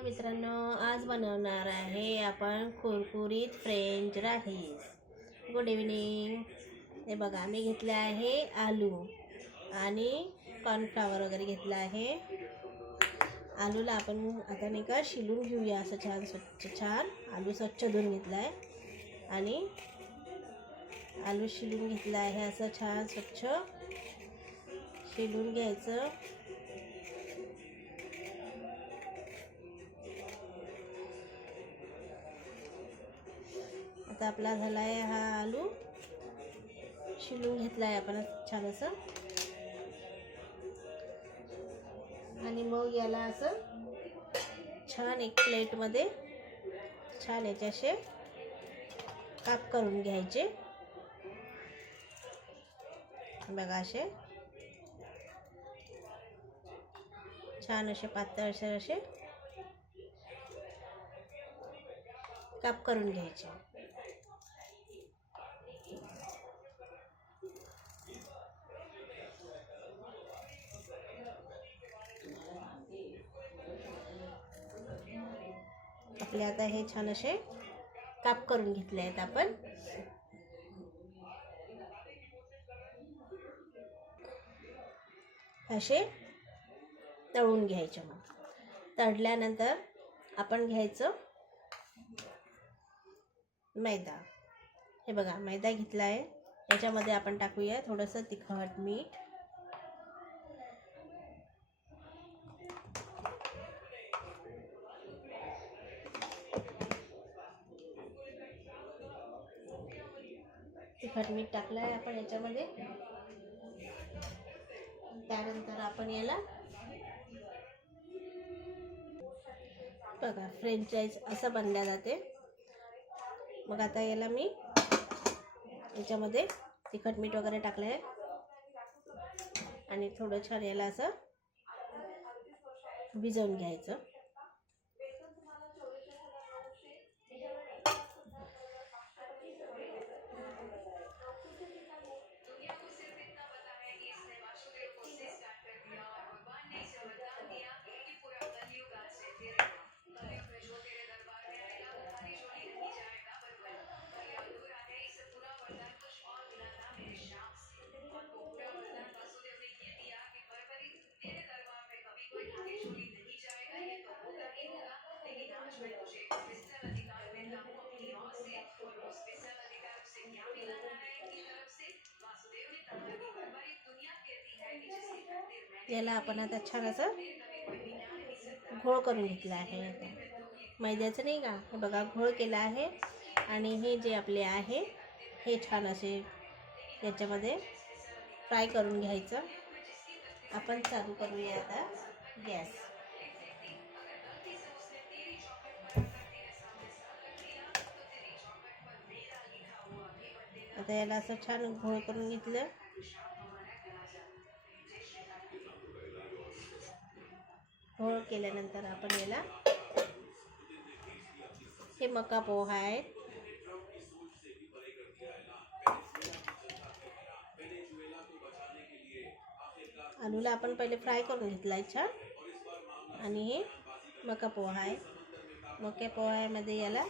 Hello मित्रांनो, आज बनवणार आहे आपण कुरकुरीत फ्रेंच राईस. Good evening. हे बघा, मी घेतले आहे आलू आणि कॉर्नफ्लॉवर वगैरे घेतलं आहे. आलूला आपण आता नाही का शिलून घेऊया. असं छान छान आलू स्वच्छ धुवून घेतला आहे आणि आलू शिलून घेतला आहे. असं छान स्वच्छ शिलून घ्यायचं. आता आपला झाला आहे हा आलू शिलून घेतला आहे आपण छान असं. आणि मग याला असं छान एक प्लेटमध्ये छान याचे असे काप करून घ्यायचे. बघा, असे छान असे पातळ असे काप करून घ्यायचे. आपले आता हे छान असे काप करून घेतले आहेत आपण. असे तळून घ्यायचे. मग तळल्यानंतर आपण घ्यायचं मैदा. हे बघा, मैदा घेतला आहे. याच्यामध्ये आपण टाकूया थोडंसं तिखट, मीठ, मीठ टाकलं आहे आपण याच्यामध्ये. त्यानंतर आपण याला बघा, फ्रेंच फ्राईज असं बनल्या जाते. मग आता याला मी याच्यामध्ये तिखट, मीठ वगैरे टाकलं आहे आणि थोडं छान याला असं भिजवून घ्यायचं. याला आपण आता छान असं घोळ करून घेतला आहे. आता मैद्याचं नाही का, हे बघा घोळ केला आहे. आणि हे जे आपले आहे हे छान असे याच्यामध्ये फ्राय करून घ्यायचं. आपण चालू करूया आता गॅस. आता याला असं छान घोळ करून घेतलं. घोळ केल्यानंतर आपण याला हे मका पोहा आहे. आलूला आपण पहिले फ्राय करून घेतला आहे छान. आणि हे मका पोहा आहे. मका पोह्यामध्ये याला